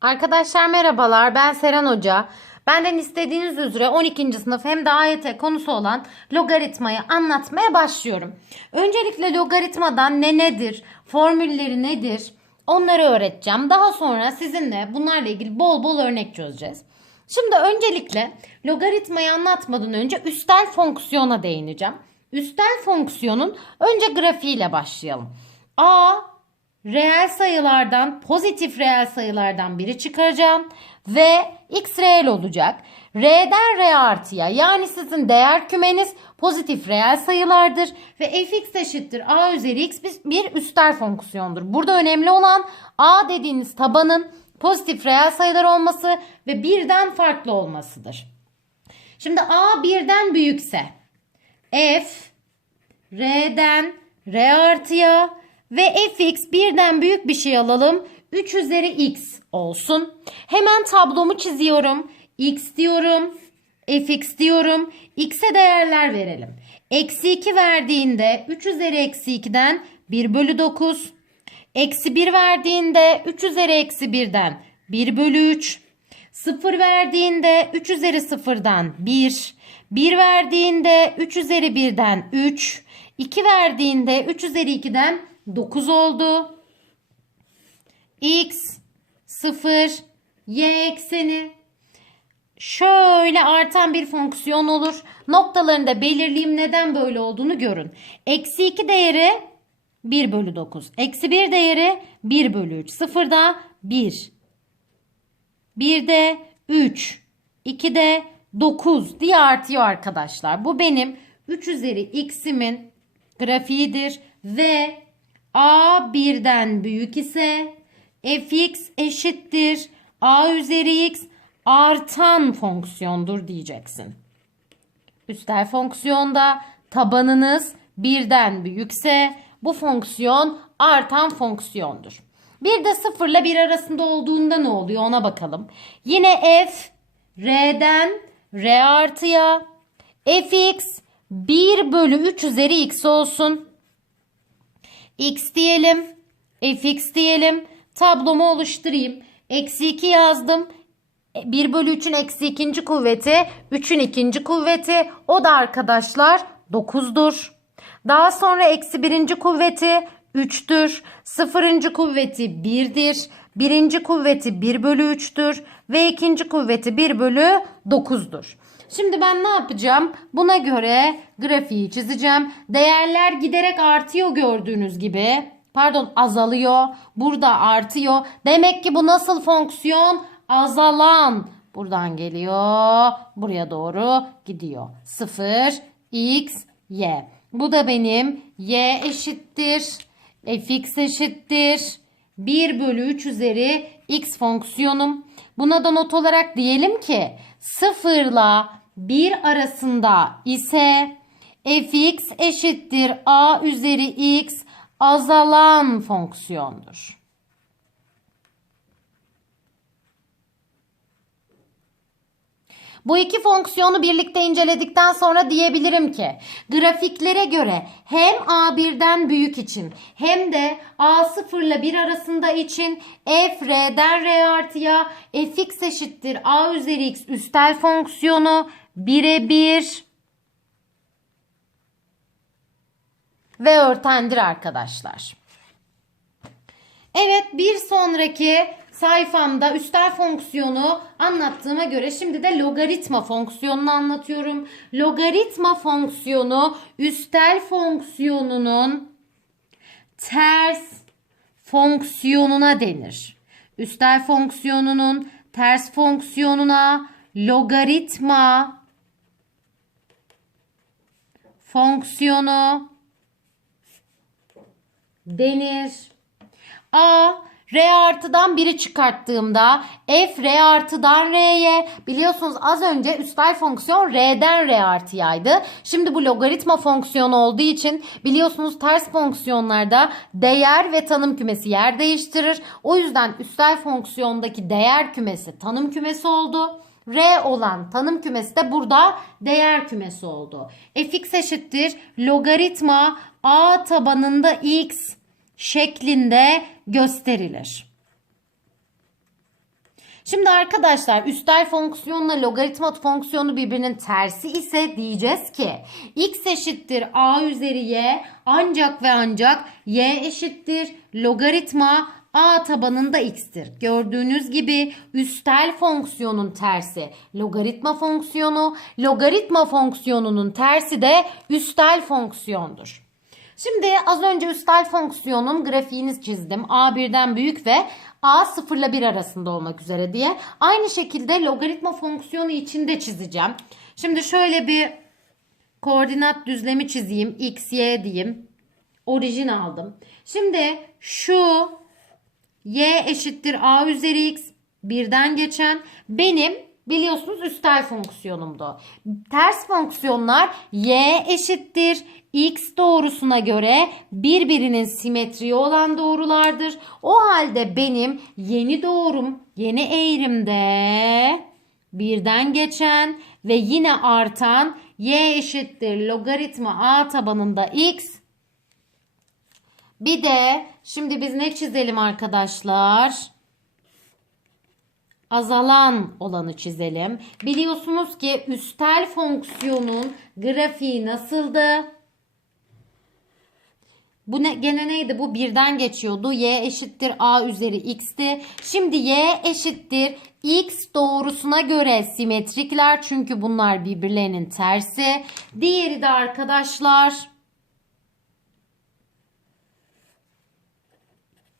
Arkadaşlar merhabalar ben Seren Hoca. Benden istediğiniz üzere 12. sınıf hem de AYT konusu olan logaritmayı anlatmaya başlıyorum. Öncelikle logaritmadan ne nedir, formülleri nedir onları öğreteceğim. Daha sonra sizinle bunlarla ilgili bol bol örnek çözeceğiz. Şimdi öncelikle logaritmayı anlatmadan önce üstel fonksiyona değineceğim. Üstel fonksiyonun önce grafiğiyle başlayalım. A reel sayılardan pozitif reel sayılardan biri çıkaracağım ve x reel olacak. R'den R artıya yani sizin değer kümeniz pozitif reel sayılardır ve fx eşittir a üzeri x bir üstel fonksiyondur. Burada önemli olan a dediğiniz tabanın pozitif reel sayılar olması ve birden farklı olmasıdır. Şimdi a birden büyükse f r'den r artıya ve fx birden büyük bir şey alalım. 3 üzeri x olsun. Hemen tablomu çiziyorum. x diyorum. fx diyorum. x'e değerler verelim. Eksi 2 verdiğinde 3 üzeri eksi 2'den 1 bölü 9. Eksi 1 verdiğinde 3 üzeri eksi 1'den 1 bölü 3. 0 verdiğinde 3 üzeri 0'dan 1. 1 verdiğinde 3 üzeri 1'den 3. 2 verdiğinde 3 üzeri 2'den 9 oldu. X 0 y ekseni şöyle artan bir fonksiyon olur. Noktalarını da belirleyeyim neden böyle olduğunu görün. Eksi 2 değeri 1 bölü 9. Eksi 1 değeri 1 bölü 3. Sıfırda 1. 1'de 3. 2'de 9 diye artıyor arkadaşlar. Bu benim 3 üzeri x'imin grafiğidir ve a birden büyük ise fx eşittir a üzeri x artan fonksiyondur diyeceksin. Üstel fonksiyonda tabanınız birden büyükse bu fonksiyon artan fonksiyondur. Bir de sıfırla bir arasında olduğunda ne oluyor ona bakalım. Yine f r'den r artıya fx 1 bölü 3 üzeri x olsun. X diyelim. fx diyelim. Tablomu oluşturayım. Eksi 2 yazdım. 1 bölü 3'ün eksi ikinci kuvveti 3'ün ikinci kuvveti o da arkadaşlar 9'dur. Daha sonra eksi birinci kuvveti 3'tür. Sıfırıncı kuvveti 1'dir. Birinci kuvveti 1 bölü 3'tür. Ve ikinci kuvveti 1 bölü 9'dur. Şimdi ben ne yapacağım? Buna göre grafiği çizeceğim. Değerler giderek artıyor gördüğünüz gibi. Pardon azalıyor. Burada artıyor. Demek ki bu nasıl fonksiyon? Azalan. Buradan geliyor. Buraya doğru gidiyor. 0, x, y. Bu da benim y eşittir. fx eşittir. 1 bölü 3 üzeri x fonksiyonum. Buna da not olarak diyelim ki 0 ile 1 arasında ise fx eşittir a üzeri x azalan fonksiyondur. Bu iki fonksiyonu birlikte inceledikten sonra diyebilirim ki grafiklere göre hem A1'den büyük için hem de A0 ile 1 arasında için f r'den r artıya fx eşittir a üzeri x üstel fonksiyonu birebir ve örtendir arkadaşlar. Evet bir sonraki sayfamda üstel fonksiyonu anlattığıma göre şimdi de logaritma fonksiyonunu anlatıyorum. Logaritma fonksiyonu üstel fonksiyonunun ters fonksiyonuna denir. Üstel fonksiyonunun ters fonksiyonuna logaritma fonksiyonu denir. A R artıdan 1'i çıkarttığımda f R artıdan R'ye biliyorsunuz az önce üstel fonksiyon R'den R artıyaydı. Şimdi bu logaritma fonksiyonu olduğu için biliyorsunuz ters fonksiyonlarda değer ve tanım kümesi yer değiştirir. O yüzden üstel fonksiyondaki değer kümesi tanım kümesi oldu. R olan tanım kümesi de burada değer kümesi oldu. fx eşittir logaritma a tabanında x şeklinde gösterilir. Şimdi arkadaşlar üstel fonksiyonla logaritma fonksiyonu birbirinin tersi ise diyeceğiz ki x eşittir a üzeri y ancak ve ancak y eşittir logaritma a tabanında x'tir. Gördüğünüz gibi üstel fonksiyonun tersi logaritma fonksiyonu, logaritma fonksiyonunun tersi de üstel fonksiyondur. Şimdi az önce üstel fonksiyonun grafiğini çizdim. A birden büyük ve A 0 ile 1 arasında olmak üzere diye. Aynı şekilde logaritma fonksiyonu içinde çizeceğim. Şimdi şöyle bir koordinat düzlemi çizeyim. X, Y diyeyim. Orijin aldım. Şimdi şu y eşittir a üzeri x birden geçen benim biliyorsunuz üstel fonksiyonumdu. Ters fonksiyonlar y eşittir x doğrusuna göre birbirinin simetriği olan doğrulardır. O halde benim yeni doğrum yeni eğrimde birden geçen ve yine artan y eşittir logaritma a tabanında x bir de şimdi biz ne çizelim arkadaşlar? Azalan olanı çizelim. Biliyorsunuz ki üstel fonksiyonun grafiği nasıldı? Bu ne, gene neydi? Bu birden geçiyordu. Y eşittir A üzeri X'ti. Şimdi Y eşittir X doğrusuna göre simetrikler. Çünkü bunlar birbirlerinin tersi. Diğeri de arkadaşlar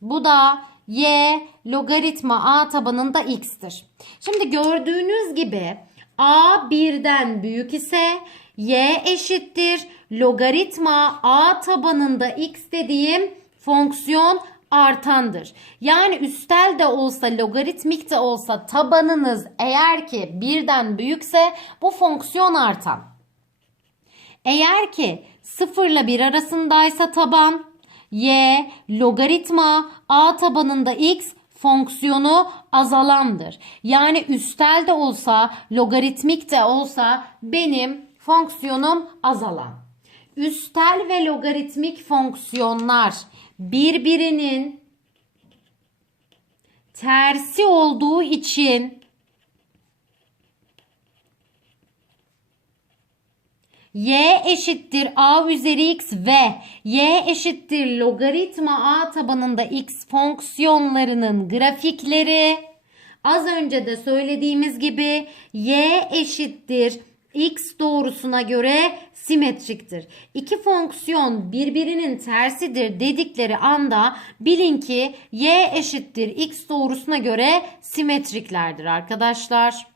Bu da y logaritma a tabanında x'tir. Şimdi gördüğünüz gibi a birden büyük ise y eşittir logaritma a tabanında x dediğim fonksiyon artandır. Yani üstel de olsa logaritmik de olsa tabanınız eğer ki birden büyükse bu fonksiyon artan. Eğer ki 0 ile 1 arasındaysa taban y logaritma a tabanında x fonksiyonu azalandır. Yani üstel de olsa logaritmik de olsa benim fonksiyonum azalan. Üstel ve logaritmik fonksiyonlar birbirinin tersi olduğu için y eşittir a üzeri x ve y eşittir logaritma a tabanında x fonksiyonlarının grafikleri az önce de söylediğimiz gibi y eşittir x doğrusuna göre simetriktir. İki fonksiyon birbirinin tersidir dedikleri anda bilin ki y eşittir x doğrusuna göre simetriklerdir arkadaşlar.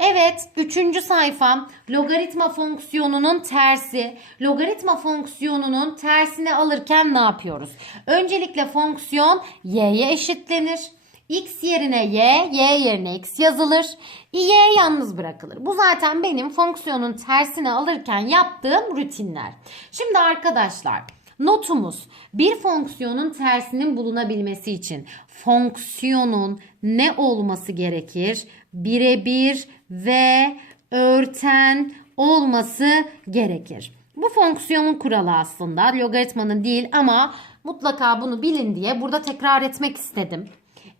Evet, üçüncü sayfam logaritma fonksiyonunun tersi. Logaritma fonksiyonunun tersini alırken ne yapıyoruz? Öncelikle fonksiyon y'ye eşitlenir. X yerine y, y yerine x yazılır. Y yalnız bırakılır. Bu zaten benim fonksiyonun tersini alırken yaptığım rutinler. Şimdi arkadaşlar Notumuz bir fonksiyonun tersinin bulunabilmesi için fonksiyonun ne olması gerekir? Birebir ve örten olması gerekir. Bu fonksiyonun kuralı aslında logaritmanın değil ama mutlaka bunu bilin diye burada tekrar etmek istedim.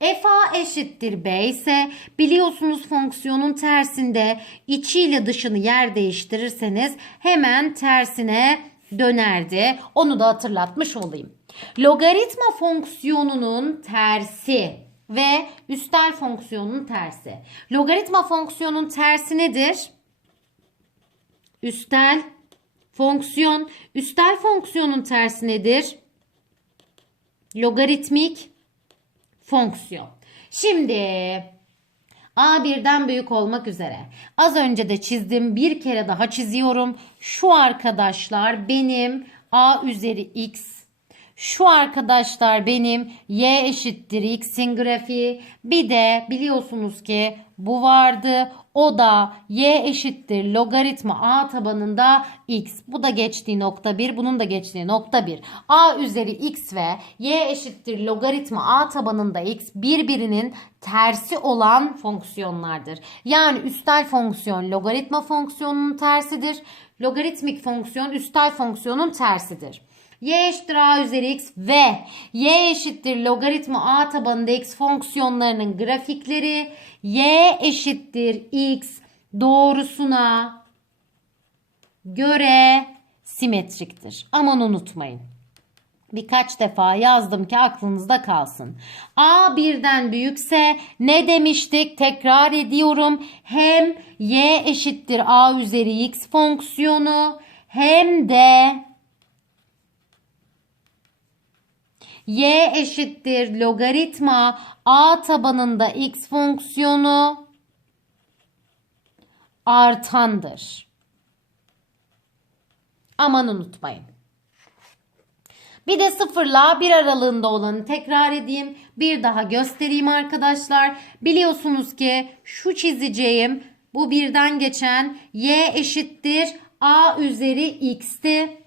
fa eşittir b ise biliyorsunuz fonksiyonun tersinde içiyle dışını yer değiştirirseniz hemen tersine dönerdi. Onu da hatırlatmış olayım. Logaritma fonksiyonunun tersi ve üstel fonksiyonun tersi. Logaritma fonksiyonun tersi nedir? Üstel fonksiyon. Üstel fonksiyonun tersi nedir? Logaritmik fonksiyon. Şimdi A birden büyük olmak üzere. Az önce de çizdim. Bir kere daha çiziyorum. Şu arkadaşlar benim A üzeri X şu arkadaşlar benim y eşittir x'in grafiği. Bir de biliyorsunuz ki bu vardı. O da y eşittir logaritma a tabanında x. Bu da geçtiği nokta 1. Bunun da geçtiği nokta 1. a üzeri x ve y eşittir logaritma a tabanında x birbirinin tersi olan fonksiyonlardır. Yani üstel fonksiyon logaritma fonksiyonunun tersidir. Logaritmik fonksiyon üstel fonksiyonun tersidir. Y eşittir a üzeri x ve y eşittir logaritma a tabanında x fonksiyonlarının grafikleri y eşittir x doğrusuna göre simetriktir. Aman unutmayın. Birkaç defa yazdım ki aklınızda kalsın. A birden büyükse ne demiştik? Tekrar ediyorum. Hem y eşittir a üzeri x fonksiyonu hem de y eşittir logaritma a tabanında x fonksiyonu artandır. Aman unutmayın. Bir de sıfırla bir aralığında olanı tekrar edeyim. Bir daha göstereyim arkadaşlar. Biliyorsunuz ki şu çizeceğim bu birden geçen y eşittir a üzeri x'ti.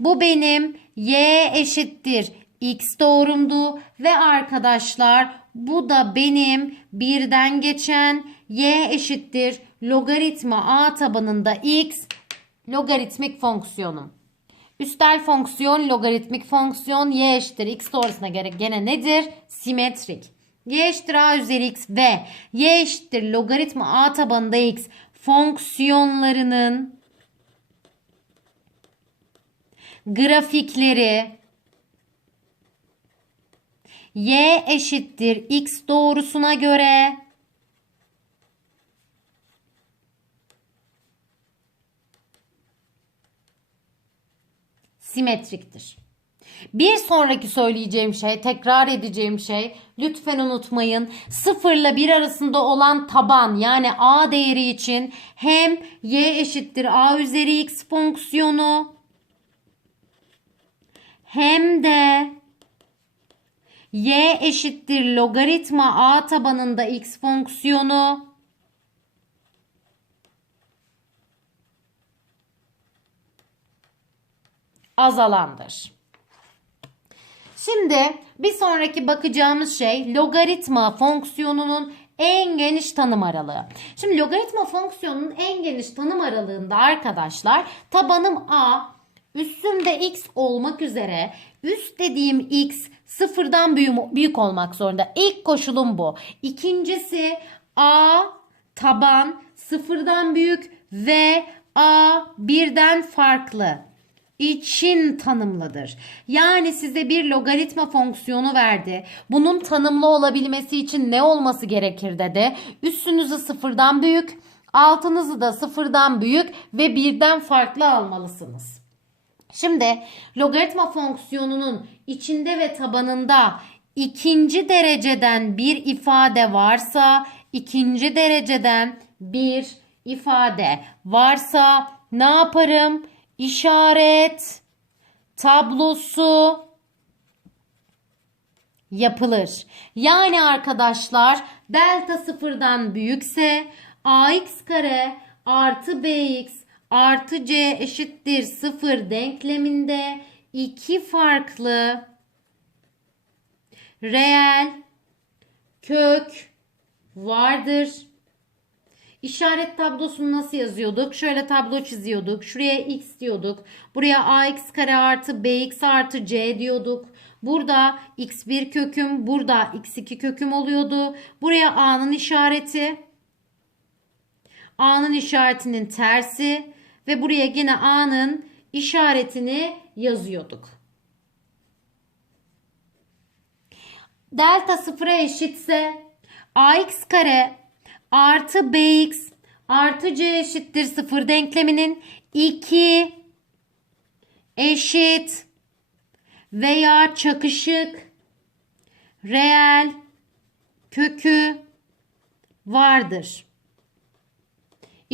Bu benim y eşittir x doğrumdu ve arkadaşlar bu da benim birden geçen y eşittir logaritma a tabanında x logaritmik fonksiyonum. Üstel fonksiyon logaritmik fonksiyon y eşittir x doğrusuna göre gene nedir? Simetrik. y eşittir a üzeri x ve y eşittir logaritma a tabanında x fonksiyonlarının grafikleri y eşittir x doğrusuna göre simetriktir. Bir sonraki söyleyeceğim şey, tekrar edeceğim şey lütfen unutmayın. Sıfırla bir arasında olan taban yani a değeri için hem y eşittir a üzeri x fonksiyonu hem de y eşittir logaritma a tabanında x fonksiyonu azalandır. Şimdi bir sonraki bakacağımız şey logaritma fonksiyonunun en geniş tanım aralığı. Şimdi logaritma fonksiyonunun en geniş tanım aralığında arkadaşlar tabanım a, üstümde x olmak üzere üst dediğim x sıfırdan büyük, olmak zorunda. İlk koşulum bu. İkincisi a taban sıfırdan büyük ve a birden farklı için tanımlıdır. Yani size bir logaritma fonksiyonu verdi. Bunun tanımlı olabilmesi için ne olması gerekir dedi. Üstünüzü sıfırdan büyük, altınızı da sıfırdan büyük ve birden farklı almalısınız. Şimdi logaritma fonksiyonunun içinde ve tabanında ikinci dereceden bir ifade varsa, ikinci dereceden bir ifade varsa ne yaparım? işaret tablosu yapılır. Yani arkadaşlar delta sıfırdan büyükse ax kare artı bx artı c eşittir sıfır denkleminde iki farklı reel kök vardır. İşaret tablosunu nasıl yazıyorduk? Şöyle tablo çiziyorduk. Şuraya x diyorduk. Buraya ax kare artı bx artı c diyorduk. Burada x1 köküm, burada x2 köküm oluyordu. Buraya a'nın işareti, a'nın işaretinin tersi ve buraya yine a'nın işaretini yazıyorduk. Delta sıfıra eşitse ax kare artı bx artı c eşittir 0 denkleminin 2 eşit veya çakışık reel kökü vardır.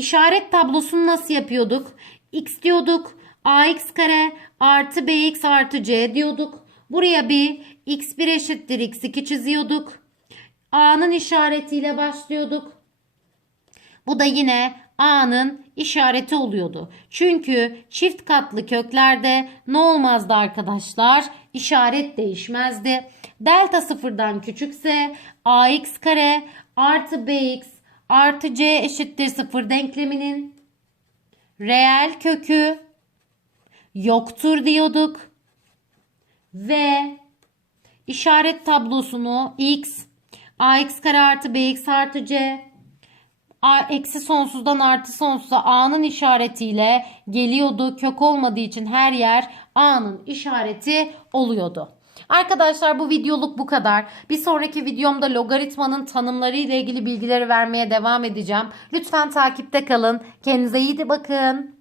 İşaret tablosunu nasıl yapıyorduk? x diyorduk. ax kare artı bx artı c diyorduk. Buraya bir x1 eşittir x2 çiziyorduk. a'nın işaretiyle başlıyorduk. Bu da yine A'nın işareti oluyordu. Çünkü çift katlı köklerde ne olmazdı arkadaşlar? İşaret değişmezdi. Delta sıfırdan küçükse ax kare artı bx artı c eşittir sıfır denkleminin reel kökü yoktur diyorduk. ve işaret tablosunu x ax kare artı bx artı c a, eksi sonsuzdan artı sonsuza a'nın işaretiyle geliyordu. Kök olmadığı için her yer a'nın işareti oluyordu. Arkadaşlar bu videoluk bu kadar. Bir sonraki videomda logaritmanın tanımları ile ilgili bilgileri vermeye devam edeceğim. Lütfen takipte kalın. Kendinize iyi de bakın.